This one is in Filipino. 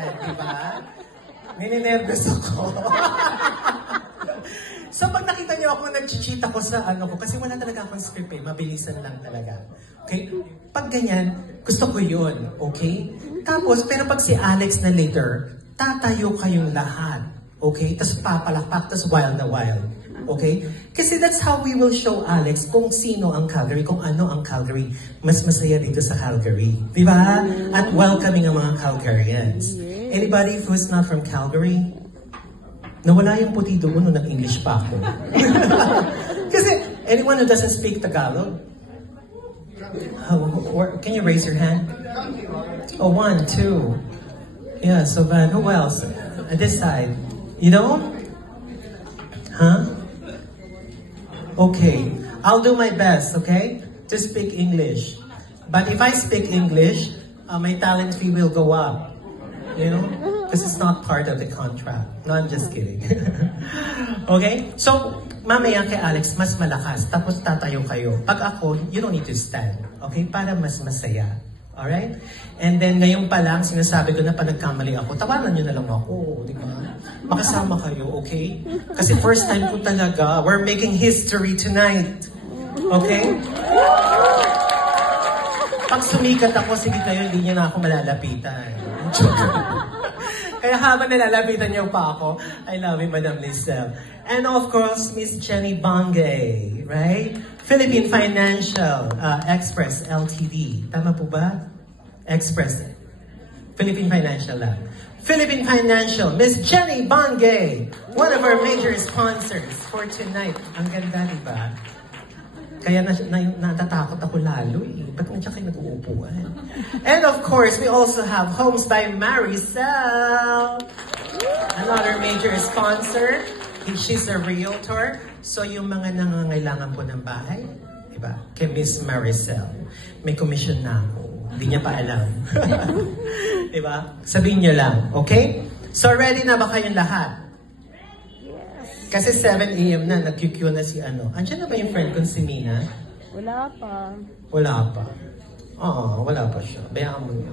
yan, di ba? Ninenervous ako. So pag nakita niyo ako, nag-cheat ako sa ano ko, kasi wala talaga akong script eh, mabilisan lang talaga. Okay? Pag ganyan, gusto ko yun, okay? Tapos, pero pag si Alex na later, tatayo kayong lahat, okay? Tapos papalakpak, tapos wild na wild, okay? Kasi that's how we will show Alex kung sino ang Calgary, kung ano ang Calgary. Mas masaya dito sa Calgary, di ba? At welcoming ang mga Calgarians. Anybody who's not from Calgary? Nawala yung puti doon nung nag-English pa ako. Kasi, anyone who doesn't speak Tagalog? Can you raise your hand? Oh, 1, 2. Yeah, so Van, who else? This side. You don't? Huh? Okay. I'll do my best, okay? To speak English. But if I speak English, my talent fee will go up. You know? Because it's not part of the contract. No, I'm just kidding. Okay? So, mamaya kay Alex, mas malakas. Tapos tatayo kayo. Pag ako, you don't need to stand. Okay? Para mas masaya. Alright? And then, ngayon pa lang, sinasabi ko na pa nagkamali ako, tawanan nyo na lang ako. Di ba? Makasama kayo, okay? Kasi first time ko talaga, we're making history tonight. Okay? Pag sumikat ako, sige kayo, hindi niyo na ako malalapitan. Kaya habang nalalapitan niyo pa ako, I love you, Madam Lizelle. And of course, Miss Jenny Bangay, right? Philippine Financial Express Ltd. Tama po ba? Express. Philippine Financial lang. Philippine Financial, Miss Jenny Bangay, one of our major sponsors for tonight. Ang ganda, di ba? Kaya natatakot ako lalo eh. Ba't nandiyan kayo nag-uupuan? And of course, we also have Homes by Maricel. Another major sponsor. She's a realtor. So yung mga nangangailangan po ng bahay, diba? Kay Miss Maricel. May commission na ako. Hindi niya pa alam. Diba? Sabihin niyo lang, okay? So ready na ba kayong lahat? Kasi 7 a.m. na, nag-QQ na si ano. Andiyan na ba yung friend kong si Mina? Wala pa. Wala pa. Oo, wala pa siya. Bayaan mo niya.